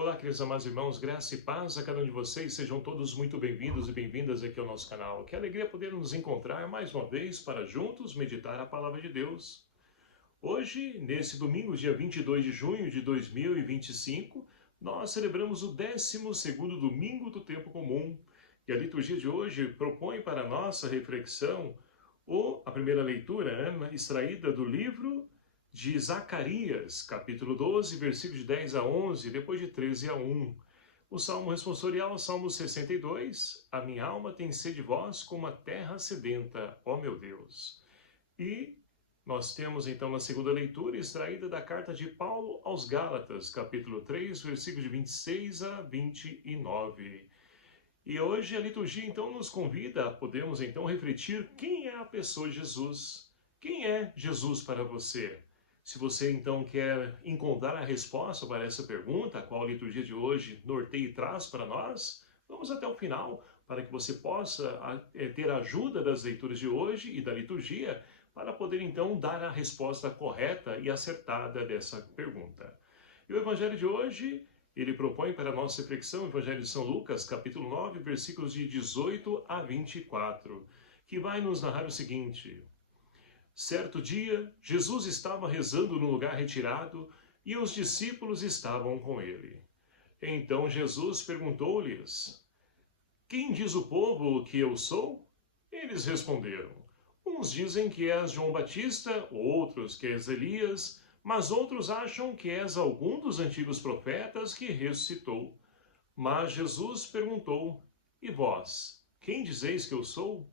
Olá, queridos amados irmãos, graça e paz a cada um de vocês, sejam todos muito bem-vindos e bem-vindas aqui ao nosso canal. Que alegria poder nos encontrar mais uma vez para juntos meditar a Palavra de Deus. Hoje, nesse domingo, dia 22 de junho de 2025, nós celebramos o 12º domingo do tempo comum. E a liturgia de hoje propõe para a nossa reflexão a primeira leitura, extraída do livro de Zacarias, capítulo 12, versículos de 10 a 11, depois de 13 a 1. O salmo responsorial, o salmo 62, a minha alma tem sede de vós como a terra sedenta, ó meu Deus. E nós temos então na segunda leitura, extraída da carta de Paulo aos Gálatas, capítulo 3, versículos de 26 a 29. E hoje a liturgia então nos convida a podermos então refletir quem é a pessoa Jesus. Quem é Jesus para você? Se você então quer encontrar a resposta para essa pergunta, a qual a liturgia de hoje norteia e traz para nós, vamos até o final, para que você possa ter a ajuda das leituras de hoje e da liturgia, para poder então dar a resposta correta e acertada dessa pergunta. E o evangelho de hoje, ele propõe para a nossa reflexão o evangelho de São Lucas, capítulo 9, versículos de 18 a 24, que vai nos narrar o seguinte: certo dia, Jesus estava rezando num lugar retirado e os discípulos estavam com ele. Então Jesus perguntou-lhes: quem diz o povo que eu sou? Eles responderam: uns dizem que és João Batista, outros que és Elias, mas outros acham que és algum dos antigos profetas que ressuscitou. Mas Jesus perguntou: e vós, quem dizeis que eu sou?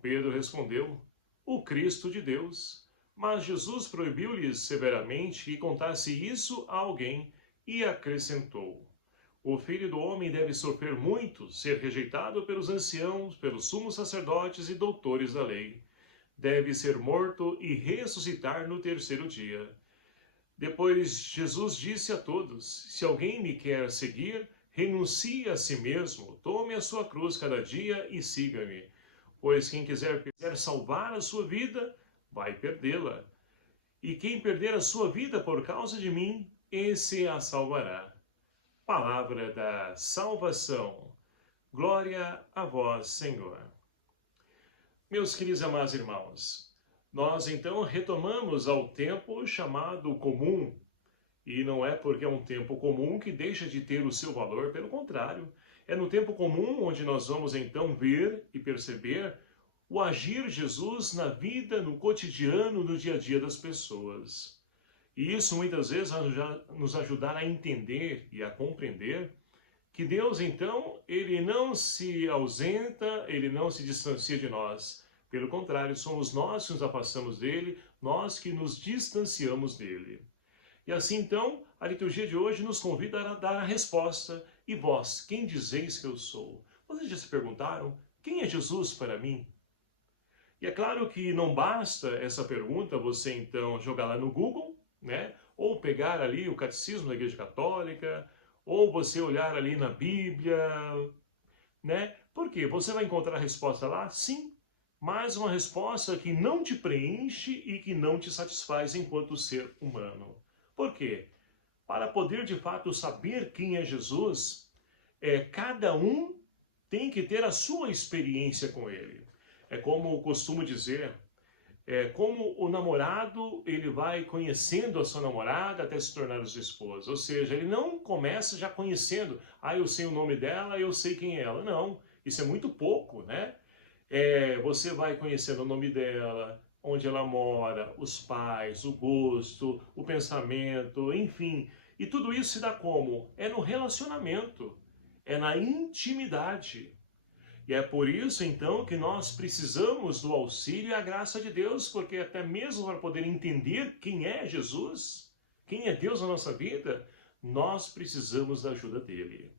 Pedro respondeu: o Cristo de Deus. Mas Jesus proibiu-lhes severamente que contasse isso a alguém e acrescentou: o Filho do Homem deve sofrer muito, ser rejeitado pelos anciãos, pelos sumos sacerdotes e doutores da lei. Deve ser morto e ressuscitar no terceiro dia. Depois Jesus disse a todos: se alguém me quer seguir, renuncie a si mesmo, tome a sua cruz cada dia e siga-me. Pois quem quiser salvar a sua vida, vai perdê-la. E quem perder a sua vida por causa de mim, esse a salvará. Palavra da salvação. Glória a vós, Senhor. Meus queridos e amados irmãos, nós então retomamos ao tempo chamado comum. E não é porque é um tempo comum que deixa de ter o seu valor, pelo contrário. É no tempo comum onde nós vamos então ver e perceber o agir de Jesus na vida, no cotidiano, no dia a dia das pessoas. E isso muitas vezes vai nos ajudar a entender e a compreender que Deus então, ele não se ausenta, ele não se distancia de nós. Pelo contrário, somos nós que nos afastamos dele, nós que nos distanciamos dele. E assim então, a liturgia de hoje nos convida a dar a resposta: e vós, quem dizeis que eu sou? Vocês já se perguntaram, quem é Jesus para mim? E é claro que não basta essa pergunta você então jogar lá no Google, né? Ou pegar ali o Catecismo da Igreja Católica, ou você olhar ali na Bíblia, né? Por quê? Você vai encontrar a resposta lá? Sim, mas uma resposta que não te preenche e que não te satisfaz enquanto ser humano. Por quê? Para poder de fato saber quem é Jesus, cada um tem que ter a sua experiência com ele. É como eu costumo dizer, como o namorado ele vai conhecendo a sua namorada até se tornar a sua esposa. Ou seja, ele não começa já conhecendo, eu sei o nome dela, eu sei quem é ela. Não, isso é muito pouco, né? Você vai conhecendo o nome dela, onde ela mora, os pais, o gosto, o pensamento, enfim. E tudo isso se dá como? É no relacionamento, é na intimidade. E é por isso, então, que nós precisamos do auxílio e a graça de Deus, porque até mesmo para poder entender quem é Jesus, quem é Deus na nossa vida, nós precisamos da ajuda dele.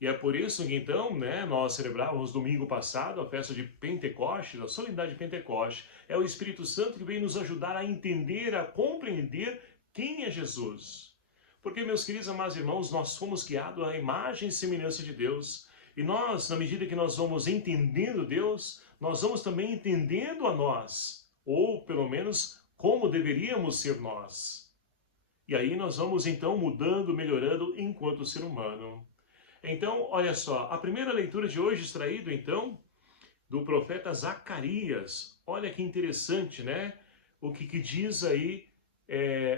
E é por isso que, então, nós celebrávamos domingo passado a festa de Pentecostes, a solenidade de Pentecostes. É o Espírito Santo que vem nos ajudar a entender, a compreender quem é Jesus. Porque, meus queridos amados irmãos, nós fomos criados à imagem e semelhança de Deus. E nós, na medida que nós vamos entendendo Deus, nós vamos também entendendo a nós. Ou, pelo menos, como deveríamos ser nós. E aí nós vamos então mudando, melhorando enquanto ser humano. Então, olha só, a primeira leitura de hoje extraído então do profeta Zacarias. Olha que interessante, né? O que diz aí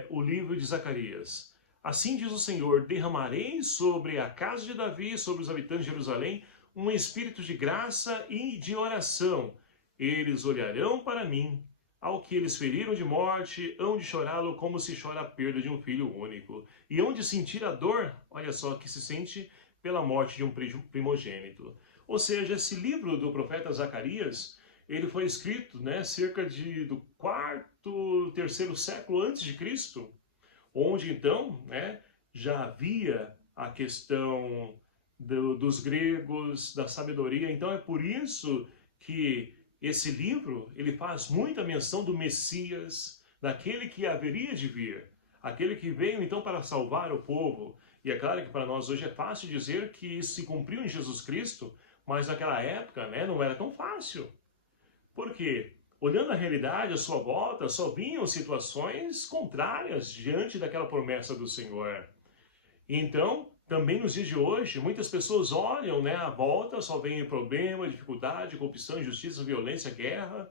o livro de Zacarias. Assim diz o Senhor, derramarei sobre a casa de Davi, sobre os habitantes de Jerusalém, um espírito de graça e de oração. Eles olharão para mim, ao que eles feriram de morte, hão de chorá-lo como se chora a perda de um filho único. E hão de sentir a dor, olha só, que se sente pela morte de um primogênito. Ou seja, esse livro do profeta Zacarias, ele foi escrito, né, cerca do terceiro século antes de Cristo, onde então, né, já havia a questão dos gregos, da sabedoria. Então é por isso que esse livro, ele faz muita menção do Messias, daquele que haveria de vir, aquele que veio então para salvar o povo. E é claro que para nós hoje é fácil dizer que isso se cumpriu em Jesus Cristo, mas naquela época, né, não era tão fácil. Por quê? Olhando a realidade à sua volta, só vinham situações contrárias diante daquela promessa do Senhor. Então, também nos dias de hoje, muitas pessoas olham, né, à volta, só veem problema, dificuldade, corrupção, injustiça, violência, guerra.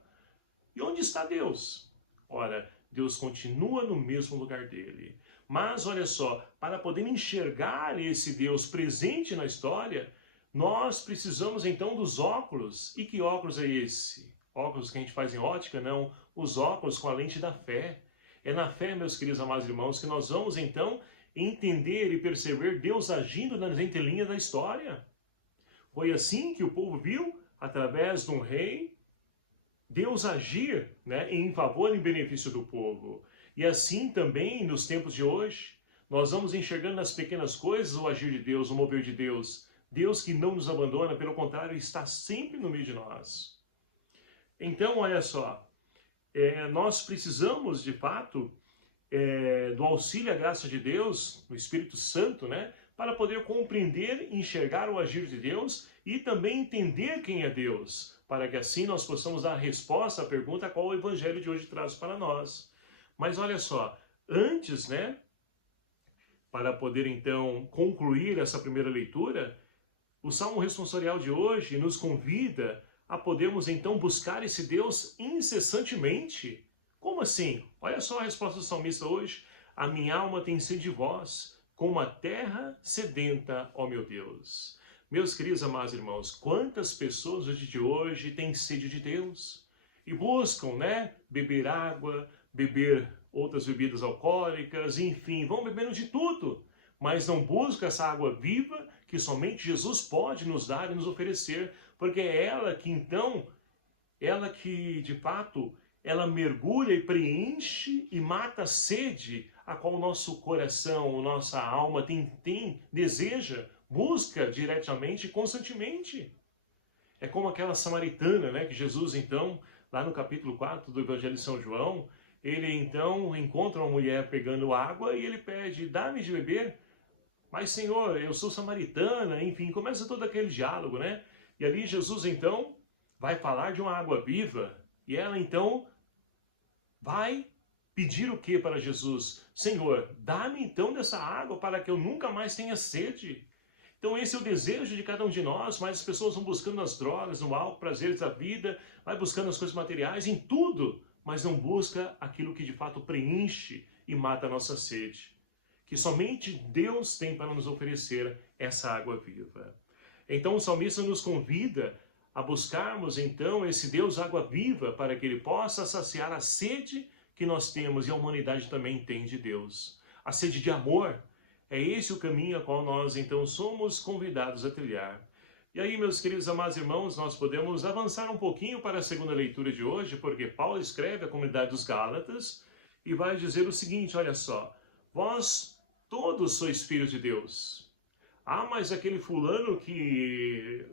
E onde está Deus? Ora, Deus continua no mesmo lugar dele. Mas, olha só, para poder enxergar esse Deus presente na história, nós precisamos então dos óculos. E que óculos é esse? Óculos que a gente faz em ótica? Não, os óculos com a lente da fé. É na fé, meus queridos amados irmãos, que nós vamos então entender e perceber Deus agindo nas entrelinhas da história. Foi assim que o povo viu, através de um rei, Deus agir, né, em favor e em benefício do povo. E assim também nos tempos de hoje, nós vamos enxergando nas pequenas coisas o agir de Deus, o mover de Deus. Deus que não nos abandona, pelo contrário, está sempre no meio de nós. Então, olha só, nós precisamos, de fato, do auxílio e a graça de Deus, do Espírito Santo, né, para poder compreender e enxergar o agir de Deus e também entender quem é Deus, para que assim nós possamos dar a resposta à pergunta qual o Evangelho de hoje traz para nós. Mas olha só, antes, né, para poder então concluir essa primeira leitura, o Salmo responsorial de hoje nos convida a podermos então buscar esse Deus incessantemente. Como assim? Olha só a resposta do salmista hoje. A minha alma tem sede de vós, como a terra sedenta, ó meu Deus. Meus queridos amados irmãos, quantas pessoas hoje de hoje têm sede de Deus e buscam, né, beber água, beber outras bebidas alcoólicas, enfim, vão bebendo de tudo, mas não buscam essa água viva que somente Jesus pode nos dar e nos oferecer, porque é ela que então, ela que de fato, ela mergulha e preenche e mata a sede a qual o nosso coração, nossa alma deseja, busca diretamente e constantemente. É como aquela samaritana, né, que Jesus então, lá no capítulo 4 do Evangelho de São João, ele então encontra uma mulher pegando água e ele pede, dá-me de beber. Mas Senhor, eu sou samaritana, enfim, começa todo aquele diálogo, né? E ali Jesus então vai falar de uma água viva e ela então vai pedir o que para Jesus? Senhor, dá-me então dessa água para que eu nunca mais tenha sede. Então esse é o desejo de cada um de nós, mas as pessoas vão buscando nas drogas, no álcool, prazeres da vida, vai buscando as coisas materiais, em tudo, mas não busca aquilo que de fato preenche e mata a nossa sede. Que somente Deus tem para nos oferecer essa água viva. Então o salmista nos convida a buscarmos então esse Deus água viva para que ele possa saciar a sede que nós temos e a humanidade também tem de Deus. A sede de amor. É esse o caminho a qual nós então somos convidados a trilhar. E aí, meus queridos amados irmãos, nós podemos avançar um pouquinho para a segunda leitura de hoje, porque Paulo escreve à comunidade dos Gálatas e vai dizer o seguinte, olha só, vós todos sois filhos de Deus. Ah, mas aquele fulano que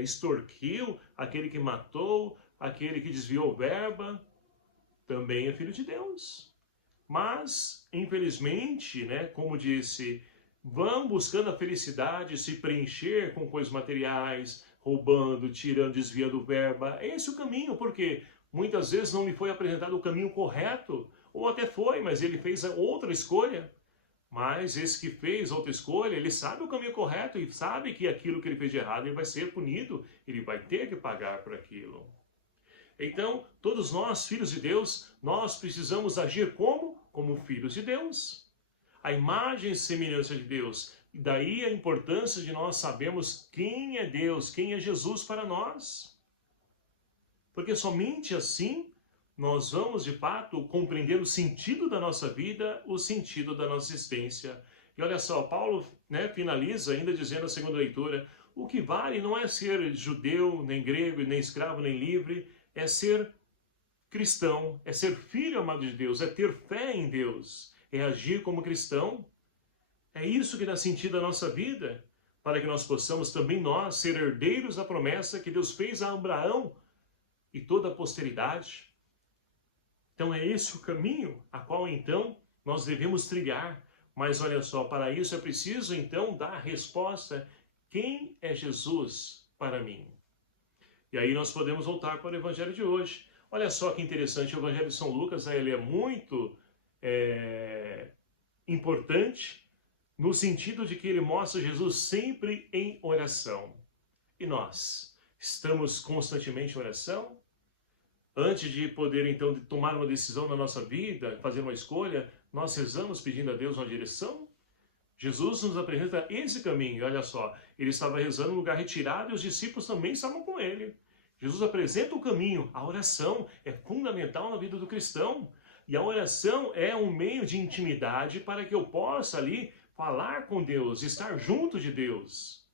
extorquiu, aquele que matou, aquele que desviou verba, também é filho de Deus. Mas, infelizmente, né, como disse, vão buscando a felicidade, se preencher com coisas materiais, roubando, tirando, desviando verba. É esse o caminho, porque muitas vezes não lhe foi apresentado o caminho correto, Ou até foi, mas ele fez outra escolha. Mas esse que fez outra escolha, ele sabe o caminho correto e sabe que aquilo que ele fez de errado, ele vai ser punido, ele vai ter que pagar por aquilo. Então, todos nós, filhos de Deus, nós precisamos agir como? Como filhos de Deus. A imagem e semelhança de Deus. E daí a importância de nós sabermos quem é Deus, quem é Jesus para nós. Porque somente assim nós vamos, de fato, compreender o sentido da nossa vida, o sentido da nossa existência. E olha só, Paulo, finaliza ainda dizendo na segunda leitura, o que vale não é ser judeu, nem grego, nem escravo, nem livre, é ser cristão, é ser filho amado de Deus, é ter fé em Deus, é agir como cristão. É isso que dá sentido à nossa vida, para que nós possamos também nós ser herdeiros da promessa que Deus fez a Abraão e toda a posteridade. Então é esse o caminho a qual então nós devemos trilhar. Mas olha só, para isso é preciso então dar a resposta, quem é Jesus para mim? E aí nós podemos voltar para o Evangelho de hoje. Olha só que interessante, o Evangelho de São Lucas, ele é muito importante, no sentido de que ele mostra Jesus sempre em oração. E nós, estamos constantemente em oração? Antes de poder então tomar uma decisão na nossa vida, fazer uma escolha, nós rezamos pedindo a Deus uma direção? Jesus nos apresenta esse caminho, olha só, ele estava rezando em um lugar retirado e os discípulos também estavam com ele. Jesus apresenta o caminho, a oração é fundamental na vida do cristão. E a oração é um meio de intimidade para que eu possa ali falar com Deus, estar junto de Deus.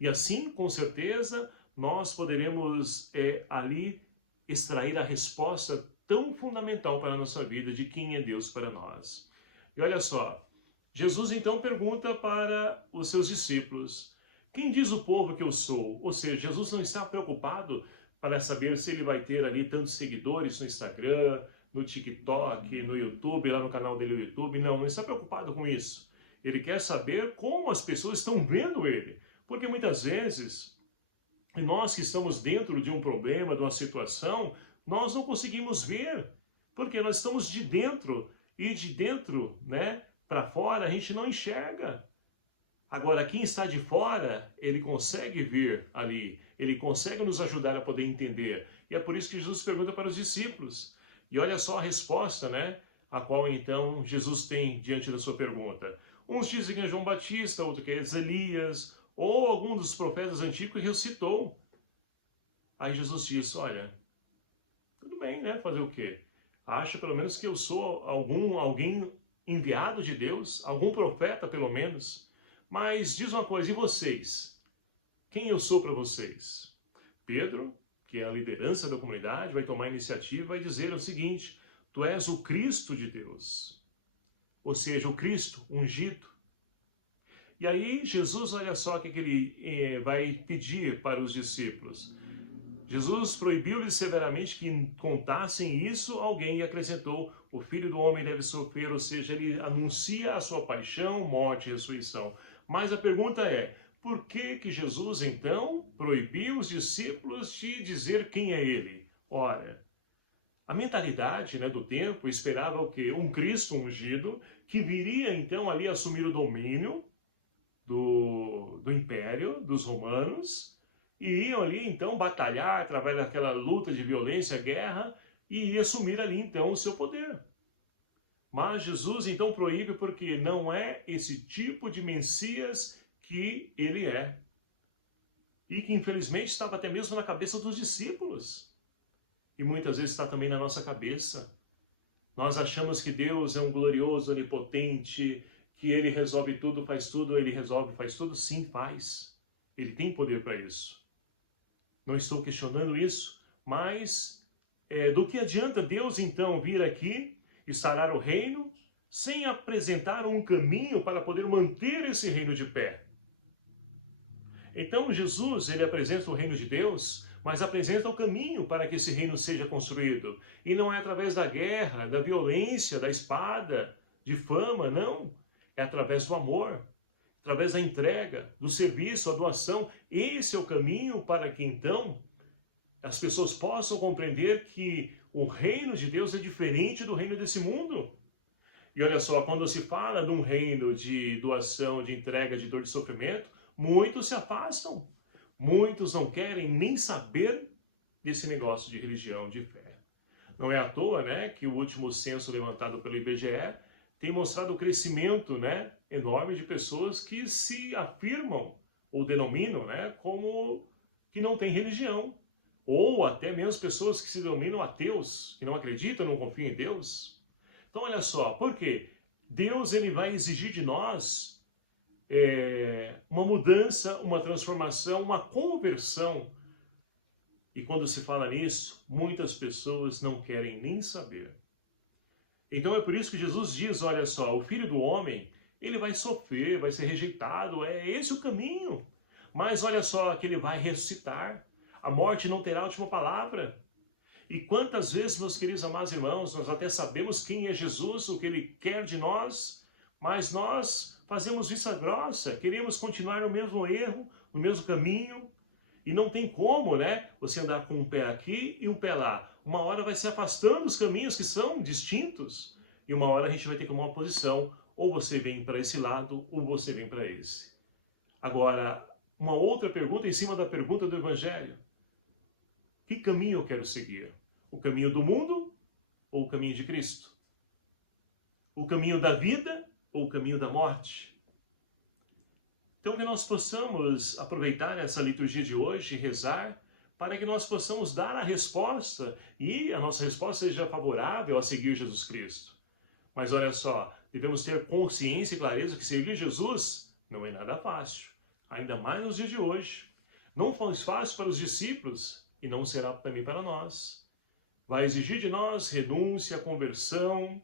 E assim, com certeza, nós poderemos ali extrair a resposta tão fundamental para a nossa vida de quem é Deus para nós. E olha só, Jesus então pergunta para os seus discípulos, quem diz o povo que eu sou? Ou seja, Jesus não está preocupado para saber se ele vai ter ali tantos seguidores no Instagram, no TikTok, no YouTube, lá no canal dele no YouTube. Não está preocupado com isso. Ele quer saber como as pessoas estão vendo ele. Porque muitas vezes, nós que estamos dentro de um problema, de uma situação, nós não conseguimos ver. Porque nós estamos de dentro. E de dentro, para fora, a gente não enxerga. Agora, quem está de fora, ele consegue ver ali. Ele consegue nos ajudar a poder entender. E é por isso que Jesus pergunta para os discípulos. E olha só a resposta, a qual então Jesus tem diante da sua pergunta. Uns dizem que é João Batista, outros que é Elias, ou algum dos profetas antigos que ressuscitou. Aí Jesus disse, olha, tudo bem, fazer o quê? Acha pelo menos que eu sou alguém enviado de Deus, algum profeta pelo menos. Mas diz uma coisa, e vocês? Quem eu sou para vocês? Pedro, que é a liderança da comunidade, vai tomar a iniciativa e vai dizer o seguinte, tu és o Cristo de Deus. Ou seja, o Cristo ungido. E aí Jesus, olha só o que ele vai pedir para os discípulos. Jesus proibiu-lhes severamente que contassem isso a alguém e acrescentou, o Filho do Homem deve sofrer, ou seja, ele anuncia a sua paixão, morte e ressurreição. Mas a pergunta é, por que Jesus então proibiu os discípulos de dizer quem é ele? Ora, a mentalidade do tempo esperava o quê? Um Cristo ungido que viria então ali assumir o domínio do império dos romanos e iam ali então batalhar através daquela luta de violência, guerra e ia assumir ali então o seu poder. Mas Jesus então proíbe porque não é esse tipo de Messias que ele é. E que infelizmente estava até mesmo na cabeça dos discípulos. E muitas vezes está também na nossa cabeça. Nós achamos que Deus é um glorioso, onipotente, que ele resolve tudo, ele resolve, faz tudo. Sim, faz. Ele tem poder para isso. Não estou questionando isso, mas do que adianta Deus então vir aqui, instaurar o reino, sem apresentar um caminho para poder manter esse reino de pé? Então Jesus, ele apresenta o reino de Deus, mas apresenta o caminho para que esse reino seja construído. E não é através da guerra, da violência, da espada, de fama, não. É através do amor, através da entrega, do serviço, a doação. Esse é o caminho para que então as pessoas possam compreender que O reino de Deus é diferente do reino desse mundo. E olha só, quando se fala de um reino de doação, de entrega, de dor, de sofrimento, muitos se afastam. Muitos não querem nem saber desse negócio de religião, de fé. Não é à toa, né, que o último censo levantado pelo IBGE tem mostrado o crescimento, né, enorme de pessoas que se afirmam ou denominam, né, como que não tem religião. Ou até mesmo pessoas que se denominam ateus, que não acreditam, não confiam em Deus. Então olha só, por quê? Deus ele vai exigir de nós uma mudança, uma transformação, uma conversão. E quando se fala nisso, muitas pessoas não querem nem saber. Então é por isso que Jesus diz, olha só, o Filho do Homem, ele vai sofrer, vai ser rejeitado, é esse o caminho. Mas olha só que ele vai ressuscitar. A morte não terá a última palavra. E quantas vezes, meus queridos amados irmãos, nós até sabemos quem é Jesus, o que ele quer de nós, mas nós fazemos vista grossa, queremos continuar no mesmo erro, no mesmo caminho, e não tem como, né, você andar com um pé aqui e um pé lá. Uma hora vai se afastando dos caminhos que são distintos, e uma hora a gente vai ter que tomar uma posição, ou você vem para esse lado, ou você vem para esse. Agora, uma outra pergunta em cima da pergunta do Evangelho. Que caminho eu quero seguir? O caminho do mundo ou o caminho de Cristo? O caminho da vida ou o caminho da morte? Então que nós possamos aproveitar essa liturgia de hoje, rezar, para que nós possamos dar a resposta e a nossa resposta seja favorável a seguir Jesus Cristo. Mas olha só, devemos ter consciência e clareza que seguir Jesus não é nada fácil, ainda mais nos dias de hoje. Não foi fácil para os discípulos e não será também para nós. Vai exigir de nós renúncia, conversão,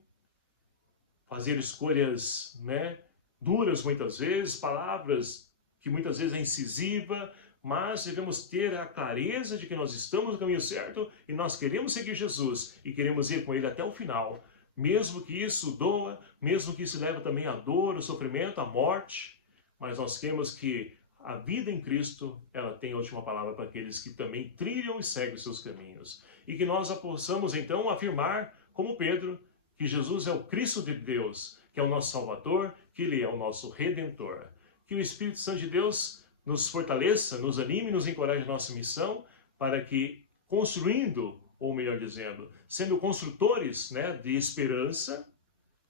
fazer escolhas, né, duras muitas vezes, palavras que muitas vezes é incisiva, mas devemos ter a clareza de que nós estamos no caminho certo e nós queremos seguir Jesus e queremos ir com Ele até o final, mesmo que isso doa, mesmo que isso leve também à dor, ao sofrimento, à morte, mas nós queremos que a vida em Cristo, ela tem a última palavra para aqueles que também trilham e seguem os seus caminhos. E que nós possamos então afirmar, como Pedro, que Jesus é o Cristo de Deus, que é o nosso Salvador, que Ele é o nosso Redentor. Que o Espírito Santo de Deus nos fortaleça, nos anime, nos encoraje na nossa missão, para que, construindo, ou melhor dizendo, sendo construtores, né, de esperança,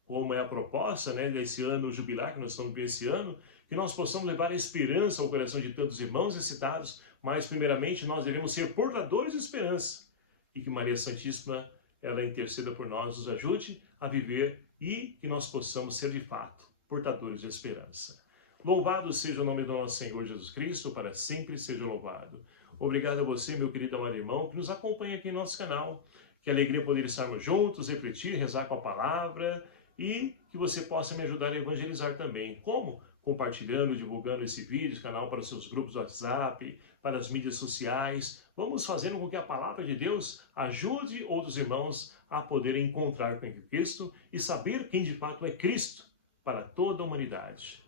como é a proposta, né, desse ano jubilar que nós estamos vivendo esse ano, que nós possamos levar a esperança ao coração de tantos irmãos necessitados, mas primeiramente nós devemos ser portadores de esperança. E que Maria Santíssima, ela interceda por nós, nos ajude a viver e que nós possamos ser de fato portadores de esperança. Louvado seja o nome do nosso Senhor Jesus Cristo, para sempre seja louvado. Obrigado a você, meu querido amado irmão, que nos acompanha aqui no nosso canal. Que alegria poder estarmos juntos, refletir, rezar com a palavra e que você possa me ajudar a evangelizar também. Como? Compartilhando, divulgando esse vídeo, esse canal para os seus grupos do WhatsApp, para as mídias sociais. Vamos fazendo com que a palavra de Deus ajude outros irmãos a poderem encontrar com Cristo e saber quem de fato é Cristo para toda a humanidade.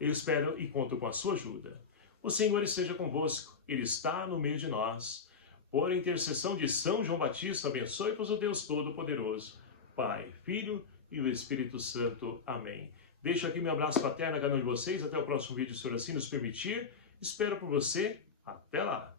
Eu espero e conto com a sua ajuda. O Senhor esteja convosco, Ele está no meio de nós. Por intercessão de São João Batista, abençoe-vos o Deus Todo-Poderoso, Pai, Filho e o Espírito Santo. Amém. Deixo aqui meu abraço fraterno a cada um de vocês. Até o próximo vídeo, se o Senhor assim nos permitir. Espero por você. Até lá!